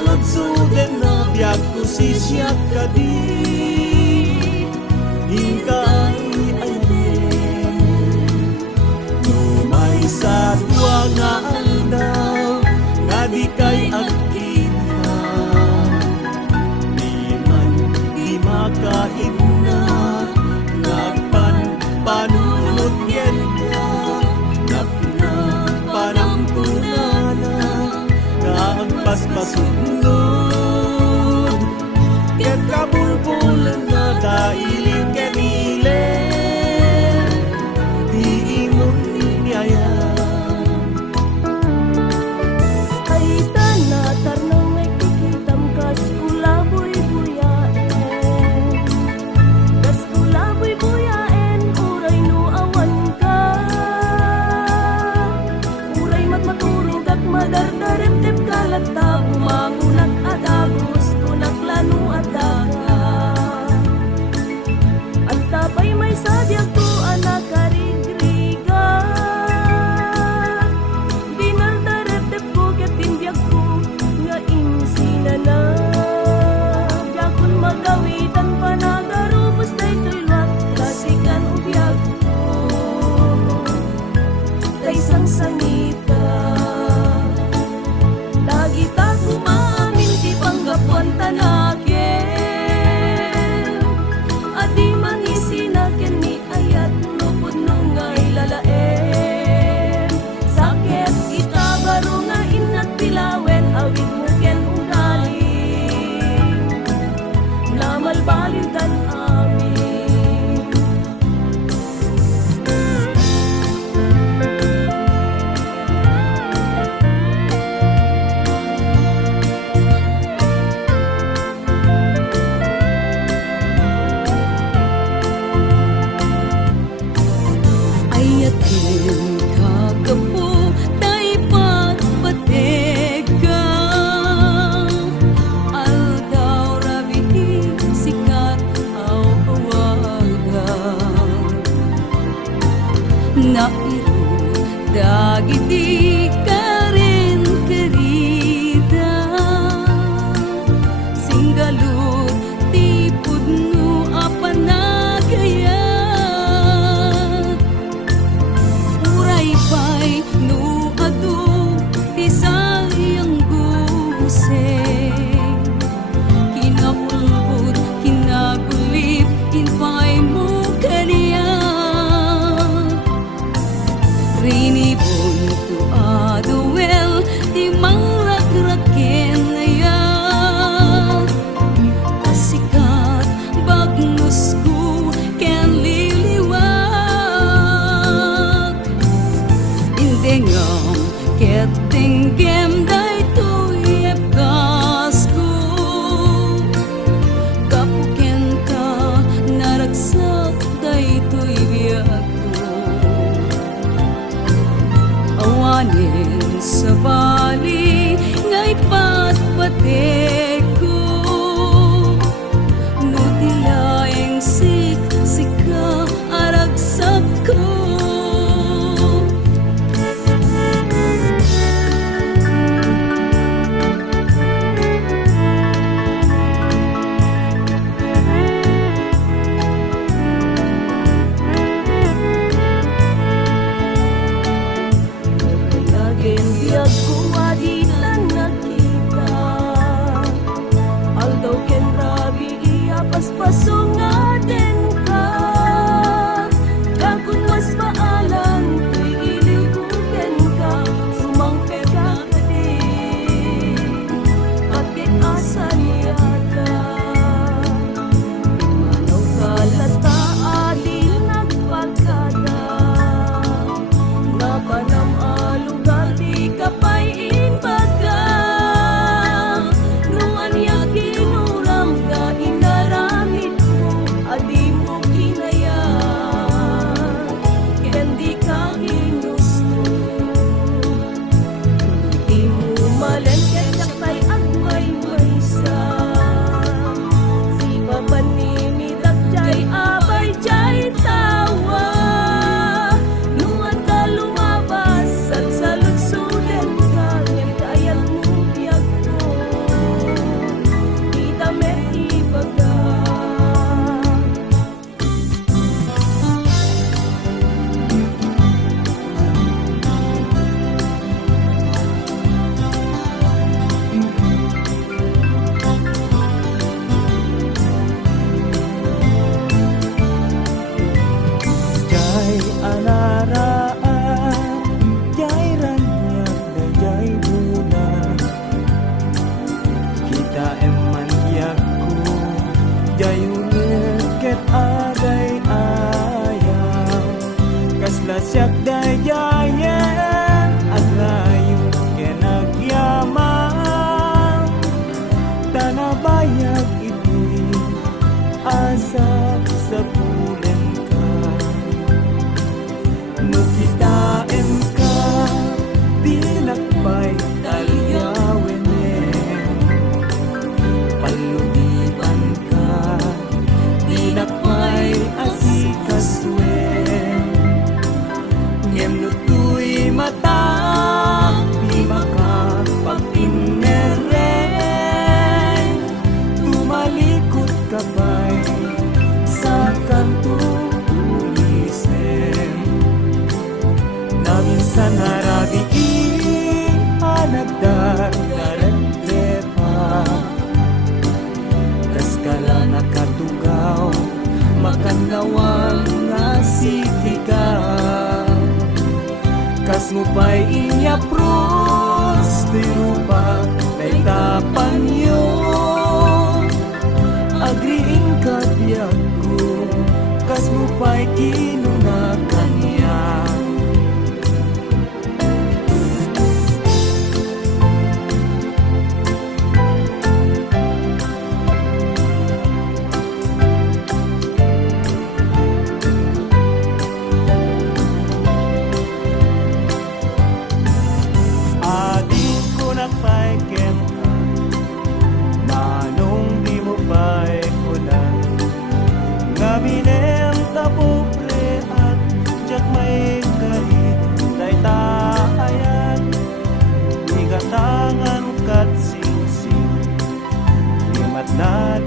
paludsuden na biag ko si siya kadi hingkay ayanin numay sa tuwa nga aldaw nga di kay agkita di man di makahinna panunod yan na panampunana kaagpas-pasunod ket kabulbulan na dailing kanilen di imong niyaya ay tanatar nang may kikitam kas ulaboy buyaen kas ulaboy buyaen uray no awan ka uray matmaturog at madardarip-tip kalata umangunak at agos kunak lano at daga at tapay may sadyag ko anak karigriga dinardarip-tip ko ket tindiag ko nga insina na yakon magawitan panagarubos daytoy luwat kasikan ubiyag ko daysang sangita lagi ta kumamin di panggapuan tanakin adi mangisinakin ni ayat nupod nung ngay lalaen sakit kita baro nga inat pilawen awit mo ken ugaling namalbalin tan amin ayatin kagapo tay pagpatega aldaw rabi sikat aw awaga nairu dagiti karen kerida singgalut tipud no apanagaya uray pa'y no adu di sayang guseng kinaulbud kinagulip inpay mo kaniya rinibon to aduel di mangrakraken na yan kapay sa kanto ulisem na minsan harabi ihanagdar karentlepa kas kala nakatugaw makanawang nasifika kas mo pa'y inya prospero pa naitapan yun agriing kabiyak ko kas mo pa'y kinunakan niya Minem tapuple at jak may kahit daytaayan igatangan kat singsing limat nat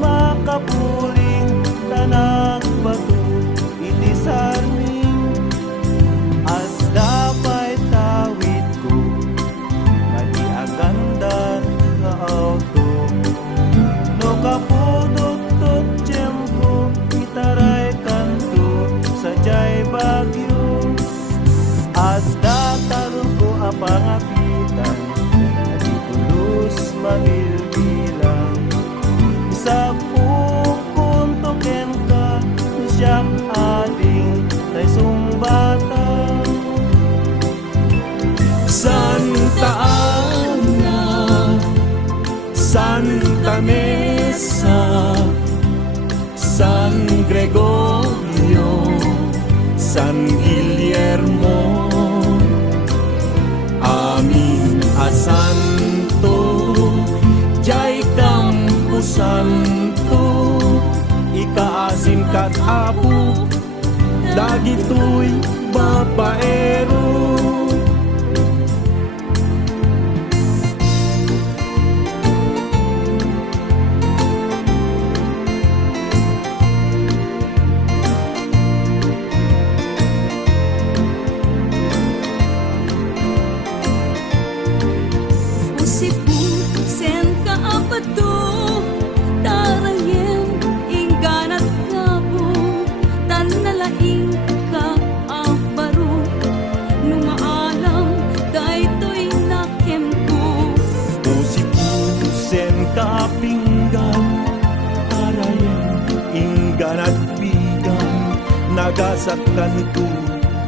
makapuling tanak batu iti sarming as dapay tawid ko madi aganda nga auto kapudot tot tiyempo itaray kanto sa jay bagyo at datarong ko apangapitan na di tulus mabilbilang sa pukuntoken ka siyang ading tay sumbatan Santa Ana Santa Mesa, San Gregorio, San Guillermo, Amin a Santo, Jai Campo Santo, ikaasim kat apo, dagitoy babaero. Kapinggan, arayan, inggan at bigan, nagasat kanto,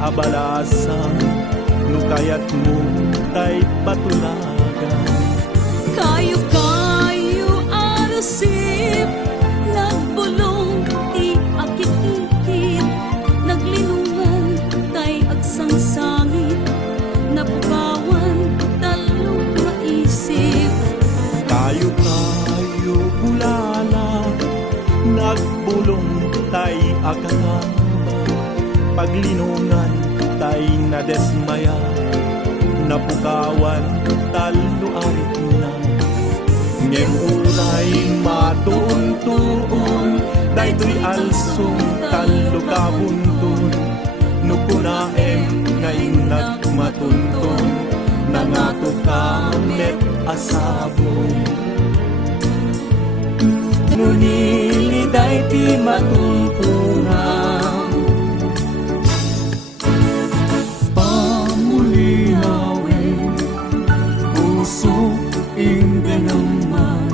abalasan, nukayat mo tay patulagan. Kayo arusip, nagbulong ti akit-ikit, naglinungan tay agsangsangit, napukawan talong maisip. Kayo bulala, nagbulong tay agama, paglinungan tay nadesmaya, napukawan talo arit na. Ngem unay matuon-tuon, daytoy alsong talo kabuntun, nukunaem ngayon nagmatuntun, nangatukamet asabong. Nuniliday ti matumpungan pamulihawin puso hindi naman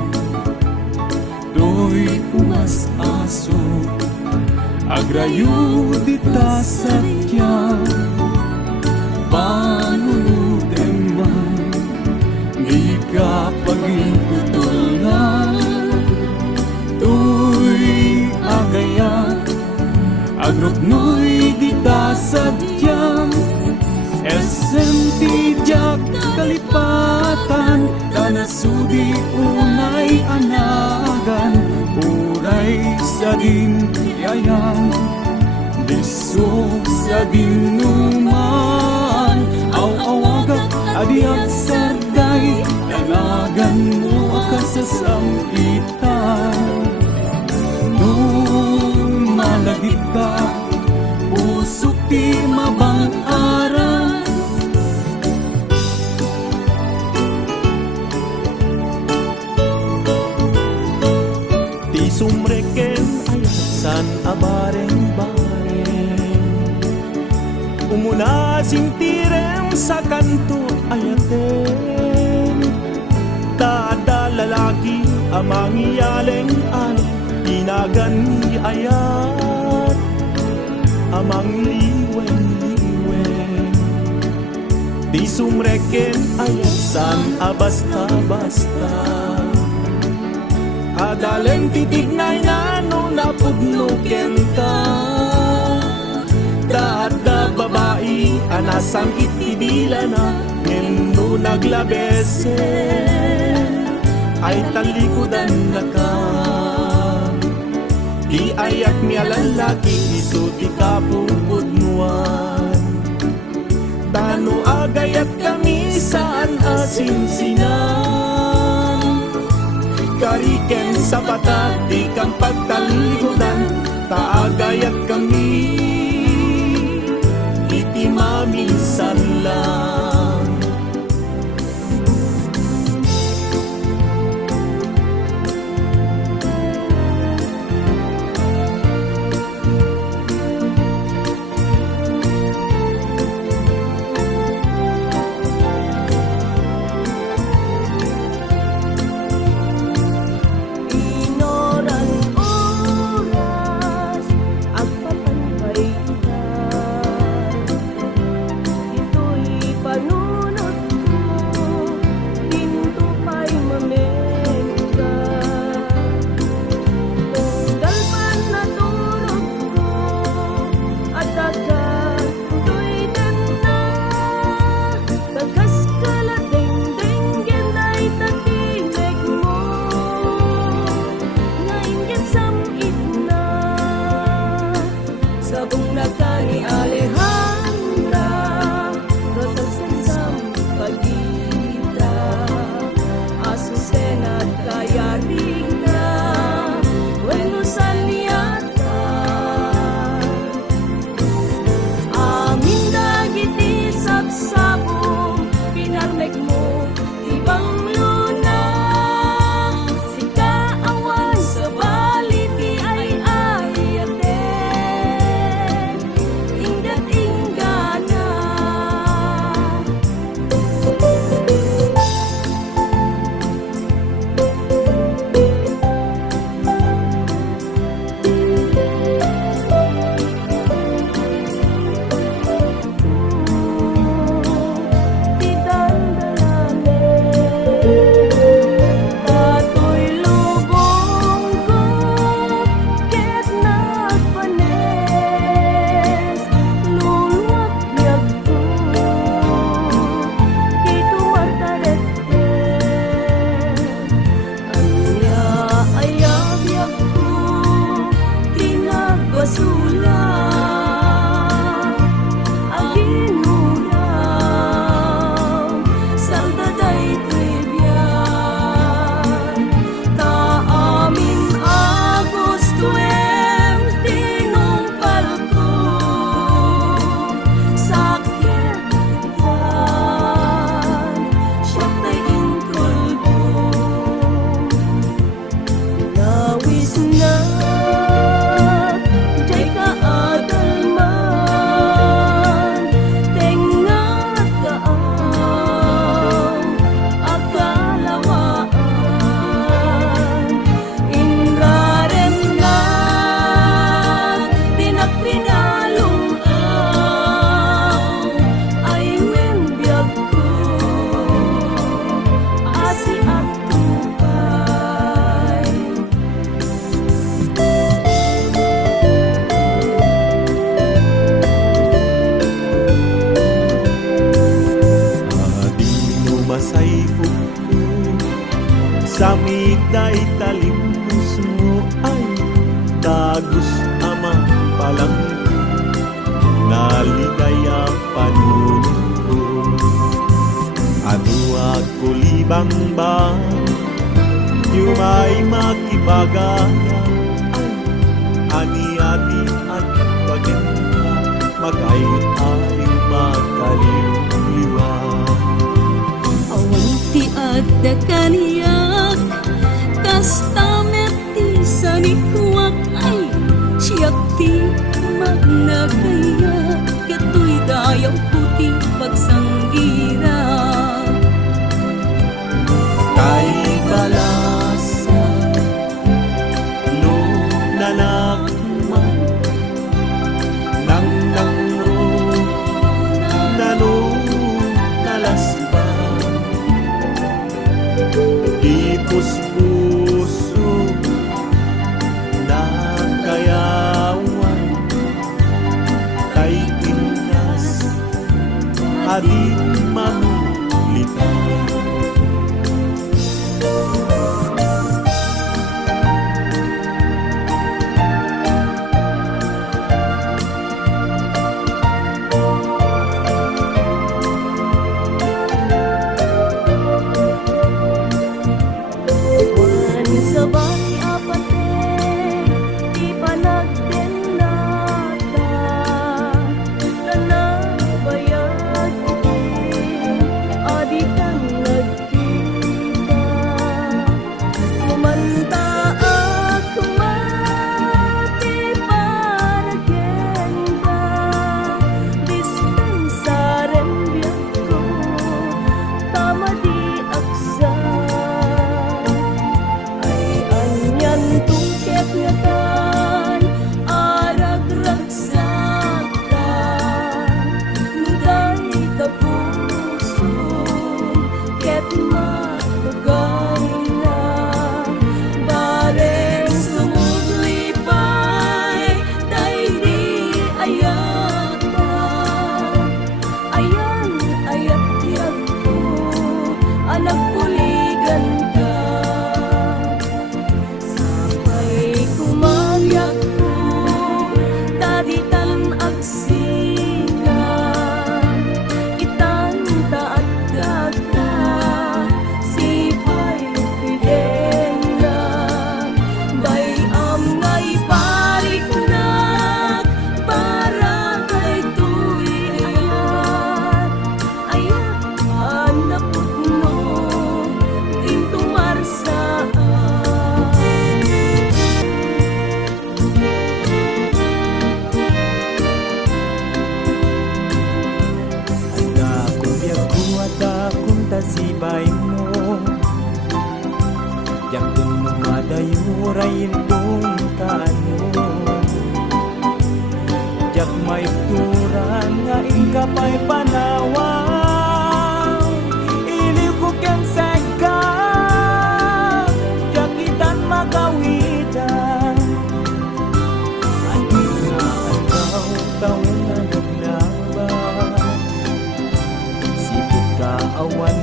do'y umas-aso agrayo dita satya panunuteman di ka pagintutulnan agroknoy di tasadyang SMT jak kalipatan tanasudi unay anagan uray sa din yayang diso sa dinuman aw-awagat adiak sarday tinagan mo ka sa sampitan. Nung malagip ka, puso ti mabang-aran. Ti sumreken ayat san abareng-bareng, umuna sintirem sa kanto ayaten. Tada lalaki amang iyaleng-aleng, tinagan ni ayat amang liwen-liwen. Di sumreken ayat san abasta-basta, adaleng titignay na no napudnuken ka. Dada babae anasang itibila na ngendo naglabesen, ay talikudan na ka. Di ayat niya lalaki iso ti kapupudnuan. Tano agayat kami saan asinsinan, kariken sa patat di kang pagtalikudan. Taagayat kami iti maminsan lang. Inoran oras agpapantay ka, ito'y panunod ko, hinto pa'y mamenta. Tunggal man na tulog ko, at agad to'y denta. Tagas kalateng-denggen ay tatimeg mo, nainggit samit na. Sabong nagkani Alejandra, rotasensam pagita, Azucena at Kayarina, bueno saliata. Amin dagiti sabsabong, pinarmek mo ibang luna. Sikaawan sa baliti ay ayaten, inggat inggana. Di dandalanen, kato'y lubong ko, ket nagpanes. Luluwag biyag ko, dito martarete. Anya ayabiyag ko, tinagwasula. Aginuram, saldaday tribyan. Taamin agustuem, tinumpal ko. Sakit yan, siyak tay inkulbo. Nawis na, jay kaadalman, tengat kaang akalawaan. Inrarem na, tinagpinalungaw, ay wenbyag ko, asi at tupay. Adino masayfo ko, sa miday talimtos mo ay tagus ama palang naligaya panunod ko. Ano ako liba Bang Yumay makibagaya ani-ati at pagenda magay-ay magkaliw-liwa. Awan ti adda kaniyak kastamet ti sanikuak ay siyak ti magnagaya katoy dayaw puti pagsanggira Kay balasa no nanakman nang nangro nano nalaspa di puspuso na kayawan kay inas adi mamulita sa bati apaten di panagden nata nanabayag itin adi kang nagkita kumanta ako mati paragenda dispensaren biyak ko tama di aksa tungkit nga tan arag ragsakan nuday kapuso ket matugay na bareng sumuglipay day di ayata ayan ayat yag ko anak puligan ka kumagyak ko taditan agsigan itan taat gagta sipay pidena bayam ngay parik na para kay tuyat ayat anapot no into marsaan sibay mo yak dun madayurayin dun kaano jak may turan nga ikapay panawang iliw ko kang sega jak itan magawitan adi nga agaw taon na naglaban sipot ka awan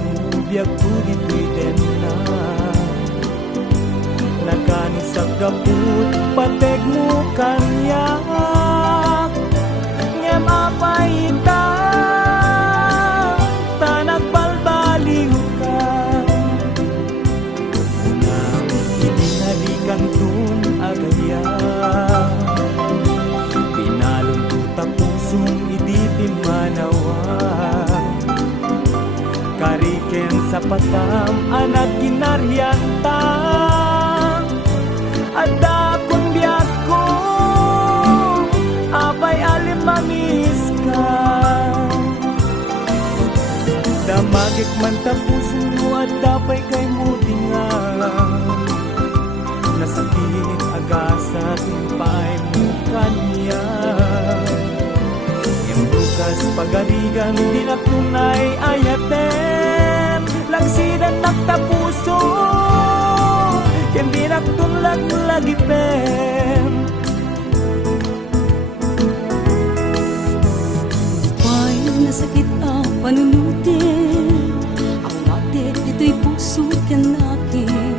biag tulit witen na nagani sa gabut pateg mo kanyak ngem apay tanag balbaliw ka nang ininalikan tun agaya pinalong tuta pusong idipin manawa kariken sa patam anak ginaryantang adda kun biyak ko apay alimangis ka damagik man tapuso mo at dapay kay mutinga nasakit agasat impay mo kanya bukas pagarigan di na tunay ayaten langsidan naktapuso ken di na tunlag lagi pen pay nasakit ang panunutin ang matit dito'y puso ken natin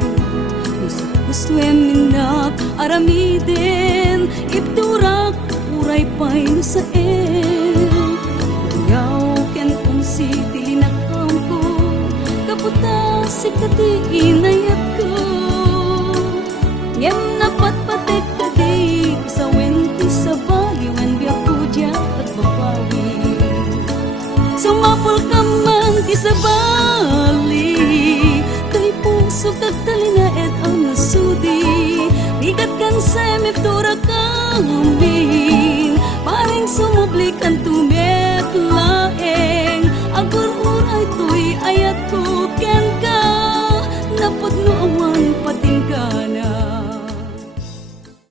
gusto minap aramiden ipturak uray pay no sa yaw ken kung si tili na kampo kaputan sikati inayat ko ngem napat patek kadi sa wenti sa bali wen biya puja at babawi sumapol ka man ti sa bali kay puso kagtalina et ang nasudi bigat kan sa meptura kami